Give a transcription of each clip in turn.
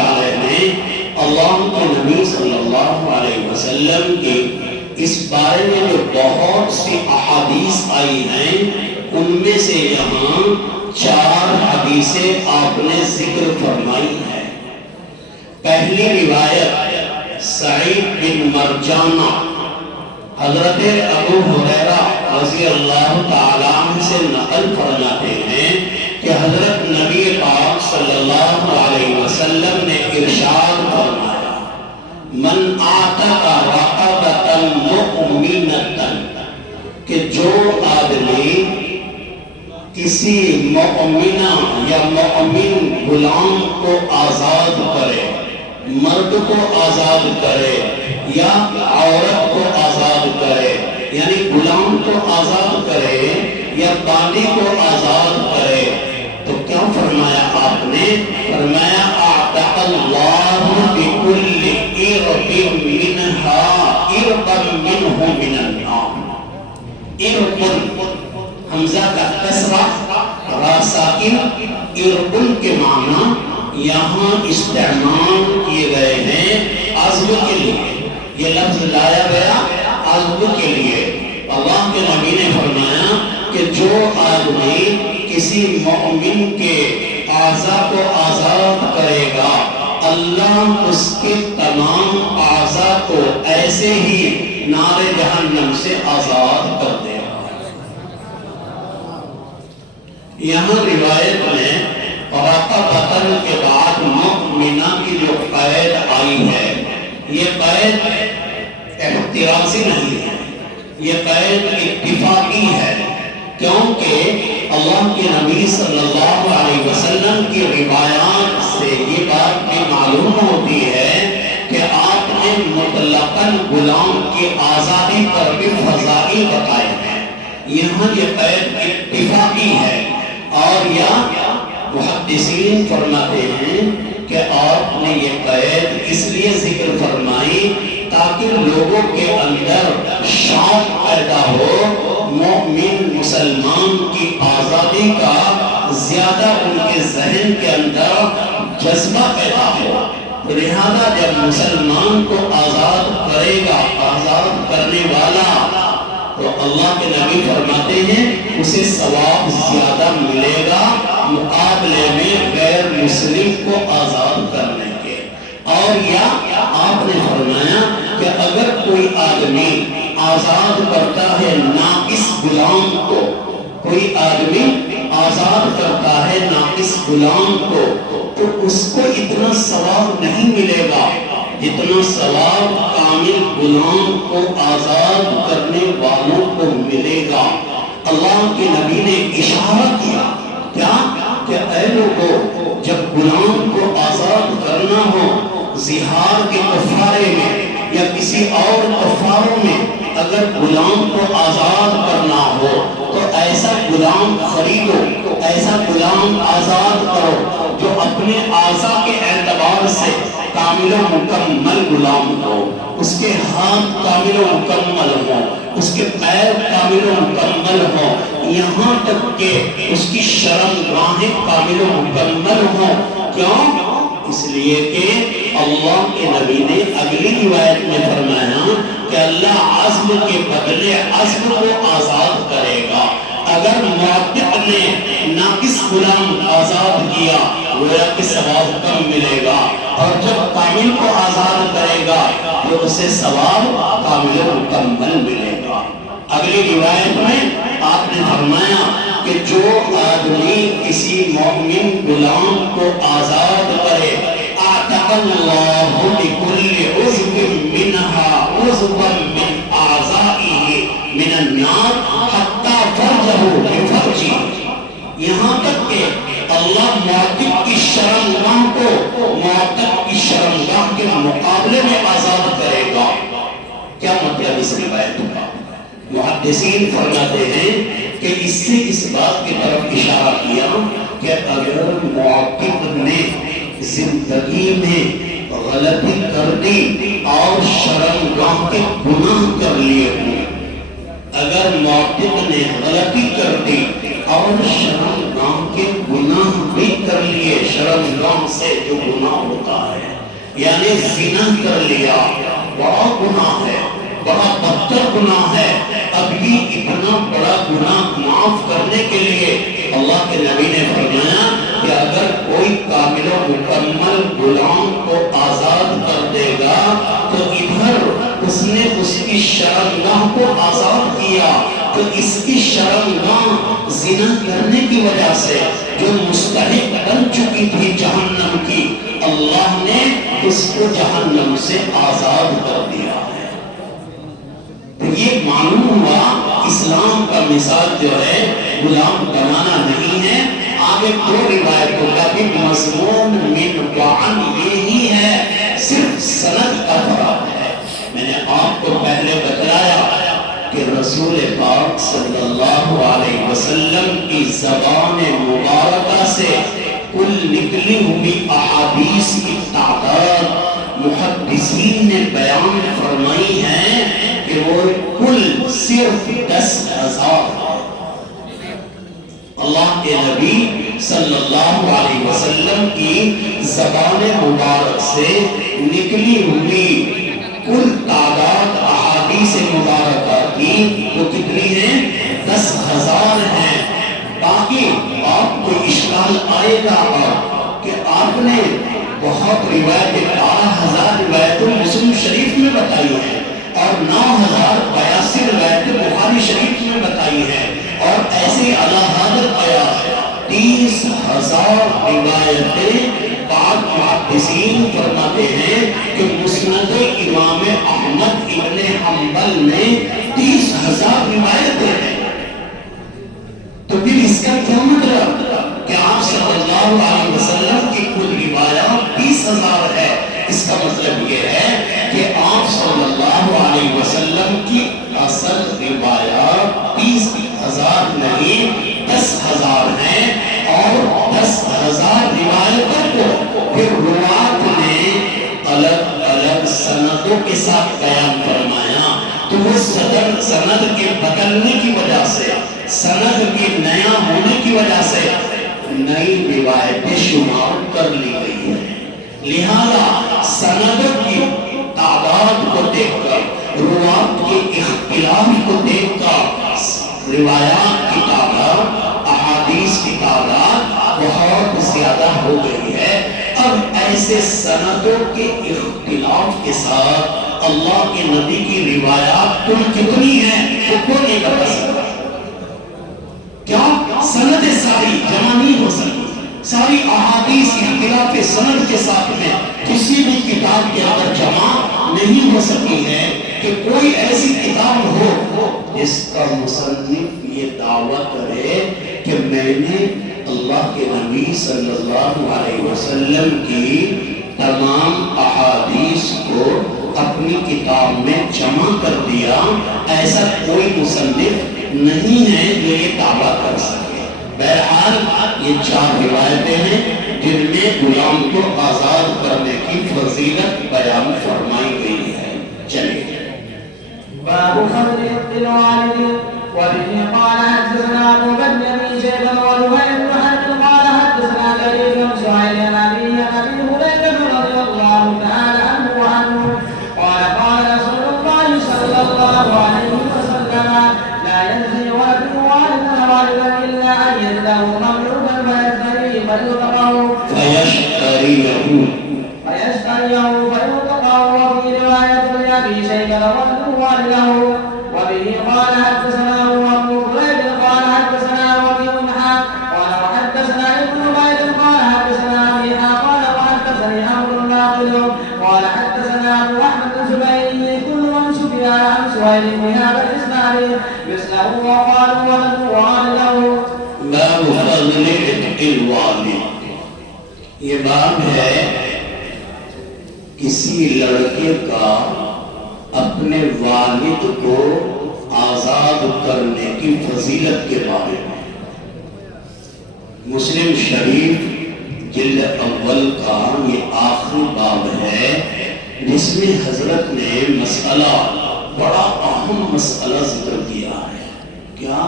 علیہ نے اللہ کے نبی صلی اللہ علیہ وسلم کی اس بارے میں جو بہت سی احادیث آئی ہیں ان میں سے یہاں 4 حدیثیں آپ نے ذکر فرمائی ہے۔ پہلی روایت سعید بن مرجانہ حضرت ابو ہریرہ رضی اللہ تعالیٰ عنہ سے نقل فرماتے ہیں کہ حضرت نبی پاک صلی اللہ علیہ وسلم نے ارشاد فرمایا من اعتق رقبۃ مؤمنۃ کہ جو آدمی کسی مؤمنہ یا مؤمن غلام کو آزاد کرے، مرد کو آزاد کرے یا عورت کو آزاد کرے، یعنی غلام کو آزاد کرے یا باندی کو آزاد کرے، تو کیا فرمایا آپ نے؟ فرمایا اعتق اللہ بکل ارب منہا اربا منہ من النار۔ ارب حمزہ کا کسرہ را ساکن، اربن کے معنی یہاں استعمال کیے گئے ہیں عزو کے لیے، یہ لفظ لایا گیا عزو کے لیے۔ اللہ کے نبی نے فرمایا کہ جو آدمی کسی مؤمن کے اعضاء کو آزاد کرے گا اللہ اس کے تمام اعضاء کو ایسے ہی نار جہنم سے آزاد کر دے گا۔ یہاں روایت میں رقبۃ کے بعد مؤمنہ کی جو قید آئی ہے یہ قید احترازی نہیں ہے، یہ قید اتفاقی ہے، کیونکہ اللہ کے نبی صلی اللہ علیہ وسلم کی روایات سے یہ بات بھی معلوم ہوتی ہے کہ آپ نے مطلقاً غلام کی آزادی پر بھی فضائل بتائے ہیں۔ یہاں یہ قید اتفاقی ہے، اور یا محدثین فرماتے ہیں کہ آپ نے یہ قید اس لیے ذکر فرمائی تاکہ لوگوں کے اندر شوق پیدا ہو، مومن مسلمان کی آزادی کا زیادہ ان کے ذہن کے اندر جذبہ پیدا ہو۔ لہذا جب مسلمان کو آزاد کرے گا آزاد کرنے والا تو اللہ کے نبی فرماتے ہیں اسے ثواب زیادہ ملے گا مقابلے میں غیر مسلم کو آزاد کرنے کے۔ اور یا آپ نے فرمایا کہ اگر کوئی آدمی آزاد کرتا ہے ناقص غلام کو، کوئی آدمی آزاد کرتا ہے ناقص غلام کو تو اس کو اتنا ثواب نہیں ملے گا جتنا ثواب کامل غلام کو آزاد کرنے والوں کو ملے گا۔ اللہ کے نبی نے اشارہ کیا کیا کہ اے لوگوں جب غلام کو آزاد کرنا ہو زہار کے کفارے میں یا کسی اور کفاروں میں اگر غلام کو آزاد کرنا ہو تو ایسا غلام خریدو، ایسا غلام آزاد کرو جو اپنے اعضاء کے اعتبار سے کامل و مکمل غلام ہو، اس کے ہاتھ کامل و مکمل ہو، اس کے پیر کامل و مکمل ہو، یہاں تک کہ اس کی شرمگاہیں کامل و مکمل ہو۔ کیوں؟ اس لیے کہ اللہ کے نبی نے اگلی روایت میں فرمایا کہ اللہ عزم کے بدلے عزم کو آزاد کرے گا۔ اگر معتق نے ناقص غلام آزاد کیا گویا کہ ثواب کم ملے گا، اور جب کامل کو آزاد کرے گا تو اسے ثواب کامل و مکمل ملے گا۔ اگلی روایت میں آپ نے فرمایا کہ جو آدمی کسی مومن غلام کو آزاد کرے اعتق اللہ بکل عضو منہا عضوا من اعضائہ من النار حتی فرجہ بفرجہ، یہاں تک کہ اللہ معتق کی شرمگاہ کو معتق کی شرمگاہ کے مقابلے میں آزاد کرے گا۔ کیا مطلب اس روایت کا؟ محدثین فرماتے ہیں کہ اس سے اس بات کی طرف اشارہ کیا کہ اگر معتق نے زندگی میں غلطی کر دی اور شرمگاہ کے گناہ کر لیے ہوں، اگر معتق نے غلطی کر دی اور شرمگاہ کے گناہ بھی کر لیے شرمگاہ سے جو گناہ ہوتا ہے، یعنی زنا کر لیا بڑا گناہ ہے، بڑا بدتر گناہ ہے۔ اب یہ اتنا بڑا گناہ معاف کرنے کے لیے اللہ کے نبی نے فرمایا کہ اگر کوئی کامل و مکمل غلام کو آزاد کر دے گا تو ادھر اس نے اس کی شرمگاہ کو آزاد کیا، تو اس کی شرمگاہ زنا کرنے کی وجہ سے جو مستحق بن چکی تھی جہنم کی، اللہ نے اس کو جہنم سے آزاد کر دیا ہے۔ تو یہ معلوم ہوا اسلام کا مثال جو ہے غلام بنانا نہیں ہے۔ آگے دو روایتوں کا بھی مضمون من وعن یہی ہے، صرف سند کا فرق ہے۔ میں نے آپ کو پہلے بتایا کہ رسول پاک صلی اللہ علیہ وسلم کی زبان مبارکہ سے کل نکلی ہوئی احادیث کی تعداد محدثین نے بیان فرمائی ہے کہ وہ کل صرف 10,000۔ اللہ کے نبی صلی اللہ علیہ وسلم کی زبان مبارک سے نکلی ہوئی کل تعداد احادیث مبارکہ کی وہ کتنی ہیں؟ 10,000 ہیں۔ باقی آپ کو اشکال آئے گا کہ آپ نے بہت روایتیں 12,000 روایتیں مسلم شریف میں بتائی ہیں اور 9,082 روایتیں بخاری شریف میں بتائی ہیں، اور ایسے حضرت آیا 30,000 روایتیں۔ بعض محدثین فرماتے ہیں کہ مسند امام احمد ابن حنبل میں 30,000 روایتیں ہیں۔ تو پھر اس کا کیا مطلب کہ آپ صلی اللہ علیہ وسلم کی کل روایات 20,000 ہے؟ اس کا مطلب یہ ہے کہ آپ صلی اللہ علیہ وسلم کی اصل روایات 30,000 نہیں 10,000 ہیں، اور 10,000 روایتوں کو پھر روات نے الگ الگ سندوں کے ساتھ بیان فرمایا۔ تو وہ سند کے بدلنے کی وجہ سے، سند کے نیا ہونے کی وجہ سے نئی روایتیں شمار کر لی گئی ہیں۔ لہذا سند کی تعداد کو دیکھ کر، روات کے اختلاف کو دیکھ کر روایات کی تعداد، احادیث کی تعداد بہت زیادہ ہو گئی ہے۔ اب ایسے سندوں کے اختلاف کے ساتھ اللہ کے نبی کی روایات کل کتنی ہیں وہ کوئی نہیں بتا سکتا۔ کیا سند ساری جمع نہیں ہو سکتی؟ ساری احادیث اختلاف سند کے ساتھ میں کسی بھی کتاب کے اندر جمع نہیں ہو سکتی ہے کہ کوئی ایسی کتاب ہو جس کا مصنف یہ دعویٰ کرے کہ میں نے اللہ کے نبی صلی اللہ علیہ وسلم کی تمام احادیث کو اپنی کتاب میں جمع کر دیا۔ ایسا کوئی مصنف نہیں ہے جو یہ دعویٰ کر سکے۔ بہرحال یہ 4 روایتیں ہیں جن میں غلام کو آزاد کرنے کی فضیلت بیان فرمائی گئی ہے۔ چلیے باب فضل الوالد وبه قال حدثنا ابو بكر بن شيبه وزهير بن حرب قال حدثنا جرير بن سهيل عن ابي هريره رضي الله تعالى عنه قال قال رسول الله صلى الله عليه وسلم لا يزني ولد والدا الا ان يجده مملوكا فيشتريه فيلتقه وفي روايه لابي شيبه والده وبه قال حدثنا ابو كريب قال حدثنا وفي منحى قال وحدثنا ابن عبيد قال حدثنا ابي قال وحدثني عمرو الناقد قال حدثنا ابو احمد الزبيري كل من سئل عن سهيل بن هذا الاسناد مثله وقالوا ولد والده. باب فضل عتق الوالد، یہ باب ہے کسی لڑکے کا اپنے والد کو آزاد کرنے کی فضیلت کے بارے میں۔ مسلم شریف جلد اول کا یہ آخری باب ہے جس میں حضرت نے مسئلہ، بڑا اہم مسئلہ ذکر کیا ہے۔ کیا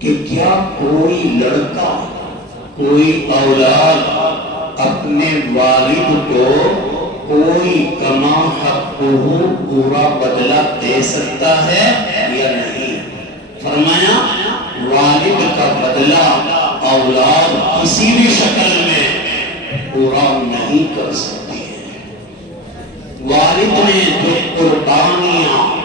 کہ کیا کوئی لڑکا کوئی اولاد اپنے والد کو کوئی کما حق پورا بدلہ دے سکتا ہے یا نہیں؟ فرمایا والد کا بدلہ اولاد کسی بھی شکل میں پورا نہیں کر سکتی ہے۔ والد نے جو قربانیاں